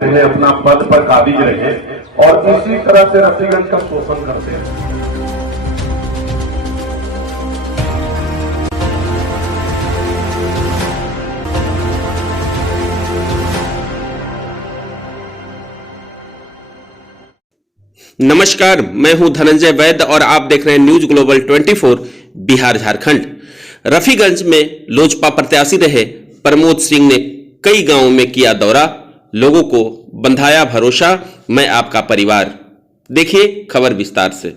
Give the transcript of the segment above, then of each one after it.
अपना पद पर काबिज रहे और इसी तरह से रफीगंज का शोषण करते हैं। नमस्कार, मैं हूं धनंजय वैद्य और आप देख रहे हैं न्यूज ग्लोबल 24 बिहार झारखंड। रफीगंज में लोजपा प्रत्याशी रहे प्रमोद सिंह ने कई गांवों में किया दौरा, लोगों को बंधाया भरोसा, मैं आपका परिवार। देखिए खबर विस्तार से।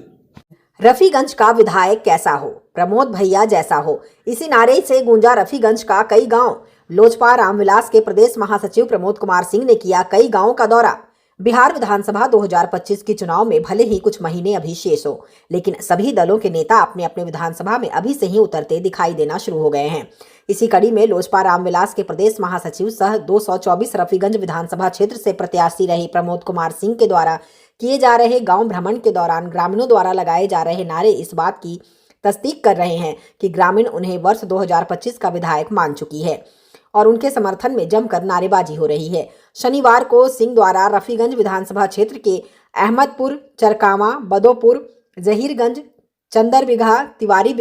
रफीगंज का विधायक कैसा हो, प्रमोद भैया जैसा हो, इसी नारे से गूंजा रफीगंज का कई गांव। लोजपा रामविलास के प्रदेश महासचिव प्रमोद कुमार सिंह ने किया कई गांवों का दौरा। बिहार विधानसभा 2025 के चुनाव में भले ही कुछ महीने अभी शेष हो, लेकिन सभी दलों के नेता अपने अपने विधानसभा में अभी से ही उतरते दिखाई देना शुरू हो गए हैं। इसी कड़ी में लोजपा रामविलास के प्रदेश महासचिव सह 224 रफीगंज विधानसभा क्षेत्र से प्रत्याशी रहे प्रमोद कुमार सिंह के द्वारा किए जा रहे गांव भ्रमण के दौरान ग्रामीणों द्वारा लगाए जा रहे नारे इस बात की तस्दीक कर रहे हैं कि ग्रामीण उन्हें वर्ष 2025 का विधायक मान चुकी है और उनके समर्थन में जमकर नारेबाजी हो रही है। शनिवार को सिंह द्वारा रफीगंज विधानसभा क्षेत्र के अहमदपुर, चरकामा, बदोपुर, जहीरगंज, चंदर बिघा, तिवारी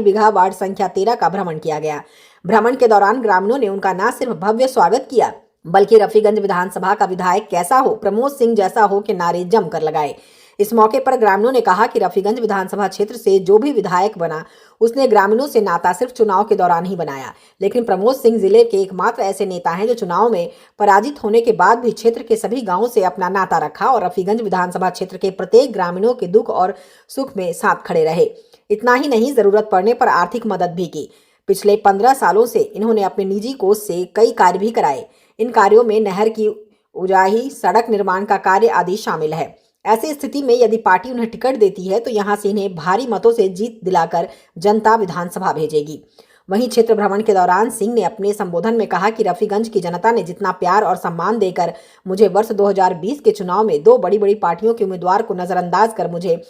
बिघा वार्ड संख्या 13 का भ्रमण किया गया। भ्रमण के दौरान ग्रामीणों ने उनका न सिर्फ भव्य स्वागत किया, बल्कि रफीगंज विधानसभा का विधायक कैसा हो, प्रमोद सिंह जैसा हो के नारे जमकर लगाए। इस मौके पर ग्रामीणों ने कहा कि रफीगंज विधानसभा क्षेत्र से जो भी विधायक बना उसने ग्रामीणों से नाता सिर्फ चुनाव के दौरान ही बनाया, लेकिन प्रमोद सिंह जिले के एकमात्र ऐसे नेता हैं जो चुनाव में पराजित होने के बाद भी क्षेत्र के सभी गांवों से अपना नाता रखा और रफीगंज विधानसभा क्षेत्र के प्रत्येक ग्रामीणों के दुख और सुख में साथ खड़े रहे। इतना ही नहीं, जरूरत पड़ने पर आर्थिक मदद भी की। पिछले 15 सालों से इन्होंने अपने निजी कोष से कई कार्य भी कराए। इन कार्यों में नहर की उजाही, सड़क निर्माण का कार्य आदि शामिल है। ऐसी स्थिति में यदि पार्टी उन्हें टिकट देती है तो यहां से इन्हें भारी मतों से जीत दिलाकर जनता विधानसभा भेजेगी। वहीं क्षेत्र भ्रमण के दौरान सिंह ने अपने संबोधन में कहा कि रफीगंज की जनता ने जितना प्यार और सम्मान देकर मुझे वर्ष 2020 के चुनाव में 2 बड़ी पार्टियों के उम्मीदवार को नजरअंदाज कर मुझे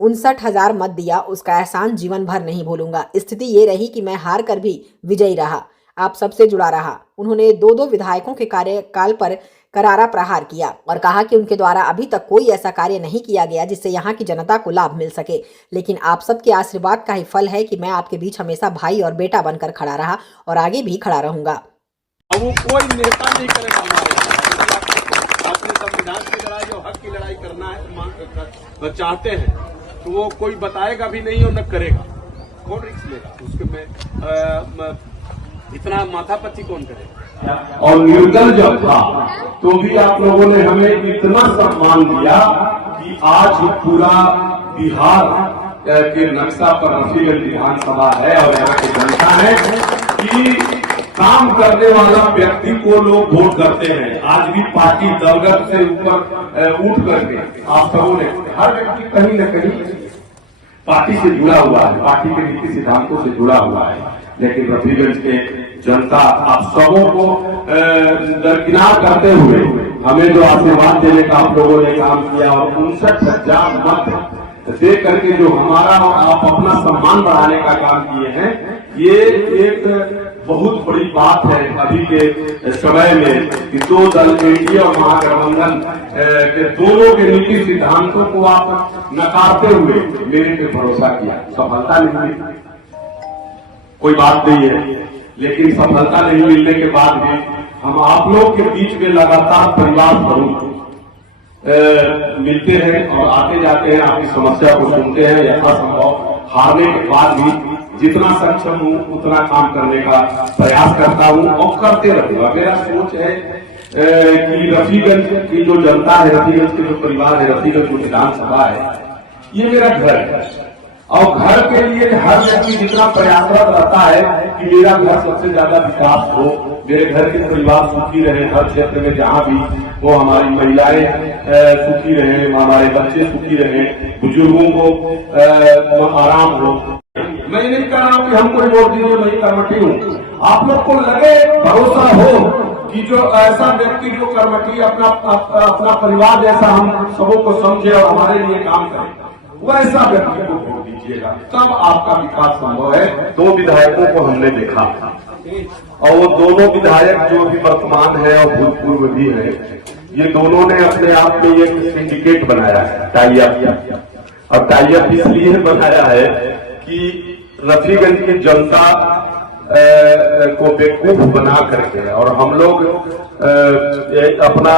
59,000 मत दिया, उसका एहसान जीवन भर नहीं भूलूंगा। स्थिति ये रही कि मैं हार कर भी विजयी रहा, आप सबसे जुड़ा रहा। उन्होंने 2 विधायकों के कार्यकाल पर करारा प्रहार किया और कहा कि उनके द्वारा अभी तक कोई ऐसा कार्य नहीं किया गया जिससे यहाँ की जनता को लाभ मिल सके, लेकिन आप सबके आशीर्वाद का ही फल है कि मैं आपके बीच हमेशा भाई और बेटा बनकर खड़ा रहा और आगे भी खड़ा रहूंगा। वो कोई नेता नहीं करेगा अपने संविधान की लड़ाई और हक की लड़ाई करना है, चाहते हैं तो वो कोई बताएगा भी नहीं और न करेगा। कौन रिस्क लेगा उसके में? इतना माथापच्ची कौन करेगा? और निर्दल जब था तो भी आप लोगों ने हमें इतना सम्मान दिया कि आज पूरा बिहार के नक्शा पर रफीगंज विधानसभा है और यहाँ की जनता है कि काम करने वाला व्यक्ति को लोग वोट करते हैं। आज भी पार्टी दलगत से ऊपर उठ करके आप सबों ने, हर व्यक्ति कहीं न कहीं पार्टी से जुड़ा हुआ है, पार्टी के नीति सिद्धांतों से जुड़ा हुआ है, लेकिन रफीगंज के जनता आप सबों को दरकिनार करते हुए हमें जो आशीर्वाद देने का आप लोगों ने काम किया और 59,000 मत दे करके जो हमारा और आप अपना सम्मान बढ़ाने का काम किए हैं, ये एक बहुत बड़ी बात है अभी के समय में कि 2 दल एनडीए और महागठबंधन के दोनों के नीति सिद्धांतों को आप नकारते हुए मेरे पे भरोसा किया। सफलता नहीं मिली, कोई बात नहीं है, लेकिन सफलता नहीं मिलने के बाद भी हम आप लोग के बीच में लगातार परिवार स्वरूप मिलते हैं और आते जाते हैं, आपकी समस्या को सुनते हैं। यथासंभव हारने के बाद भी जितना सक्षम हूँ उतना काम करने का प्रयास करता हूँ और करते रहूंगा। मेरा सोच है कि रफीगंज की जो जनता है, रफीगंज के जो परिवार है, रफीगंज जो विधानसभा है, ये मेरा घर है और घर के लिए हर व्यक्ति जितना प्रयासरत रहता है कि मेरा घर सबसे ज्यादा विकास हो, मेरे घर के परिवार सुखी रहे, हर क्षेत्र में जहाँ भी वो हमारी महिलाएं सुखी रहे, हमारे बच्चे सुखी रहे, बुजुर्गों को आराम हो। मैं नहीं कह रहा हूँ कि हम कोई वोट दीजिए, मैं कर्मठी हूँ। आप लोग को लगे, भरोसा हो कि जो ऐसा व्यक्ति जो कर्मठी अपना परिवार जैसा हम सबों को समझे और हमारे लिए काम करे, वैसा व्यक्ति को वोट दीजिएगा, तब आपका विकास संभव है। 2 विधायकों को हमने देखा, और वो दोनों विधायक जो अभी वर्तमान है और भूतपूर्व भी है, ये दोनों ने अपने आप में एक सिंडिकेट बनाया है, टाई अप। और टाई अप इसलिए बनाया है कि रफीगंज की जनता को बेवकूफ बना करके और हम लोग अपना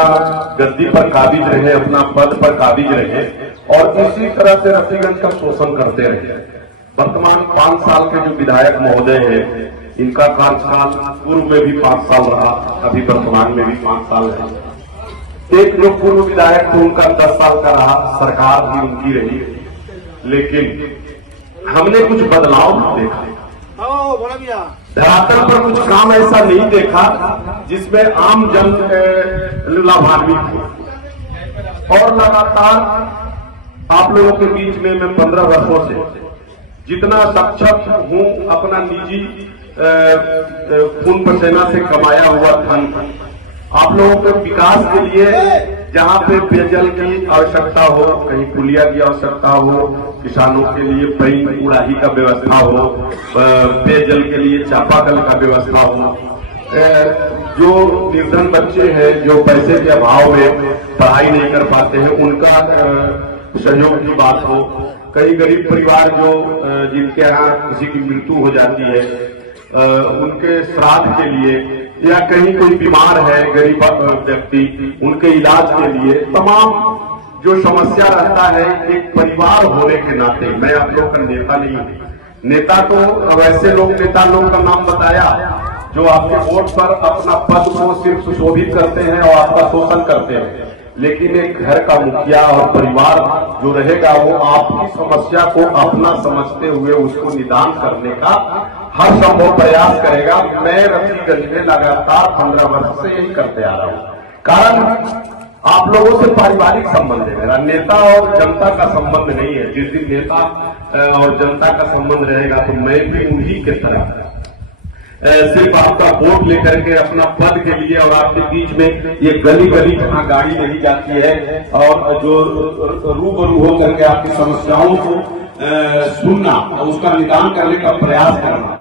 गद्दी पर काबिज रहे, अपना पद पर काबिज रहे और इसी तरह से रफीगंज का शोषण करते रहे। वर्तमान 5 साल के जो विधायक महोदय हैं, इनका कार्यकाल पूर्व में भी 5 साल रहा, अभी वर्तमान में भी 5 साल है। एक लोग पूर्व विधायक तो उनका 10 साल का रहा, सरकार भी उनकी रही, लेकिन हमने कुछ बदलाव नहीं देखा। धरातल पर कुछ काम ऐसा नहीं देखा जिसमें आम जन लाभान्वित हो। और लगातार आप लोगों के बीच में मैं 15 वर्षों से जितना सक्षम हूं अपना निजी खून पसीना से कमाया हुआ धन आप लोगों के विकास के लिए, जहां पे पेयजल की आवश्यकता हो, कहीं पुलिया की आवश्यकता हो, किसानों के लिए पानी उड़ाही का व्यवस्था हो, पेयजल के लिए चापाकल का व्यवस्था हो, जो निर्धन बच्चे हैं जो पैसे के अभाव में पढ़ाई नहीं कर पाते हैं उनका सहयोग की बात हो, कई गरीब परिवार जो जिनके यहाँ किसी की मृत्यु हो जाती है उनके श्राद्ध के लिए, या कहीं कोई बीमार है गरीब व्यक्ति उनके इलाज के लिए, तमाम जो समस्या रहता है एक परिवार होने के नाते, मैं आप लोग का नेता नहीं हूं। नेता तो वैसे लोग नेता लोग का नाम बताया जो आपके वोट पर अपना पद को सिर्फ सुशोभित करते हैं और आपका शोषण करते हैं, लेकिन एक घर का मुखिया और परिवार जो रहेगा वो आपकी समस्या को अपना समझते हुए उसको निदान करने का हर संभव प्रयास करेगा। मैं रफीगंज में लगातार 15 वर्ष से यही करते आ रहा हूं। कारण आप लोगों से पारिवारिक संबंध है मेरा, नेता और जनता का संबंध नहीं है। जिस दिन नेता और जनता का संबंध रहेगा तो मैं भी उन्हीं के तरह सिर्फ आपका वोट लेकर के अपना पद के लिए और आपके बीच में ये गली गली जहां गाड़ी नहीं जाती है और जो रूबरू होकर के आपकी समस्याओं को सुनना और उसका निदान करने का प्रयास करना।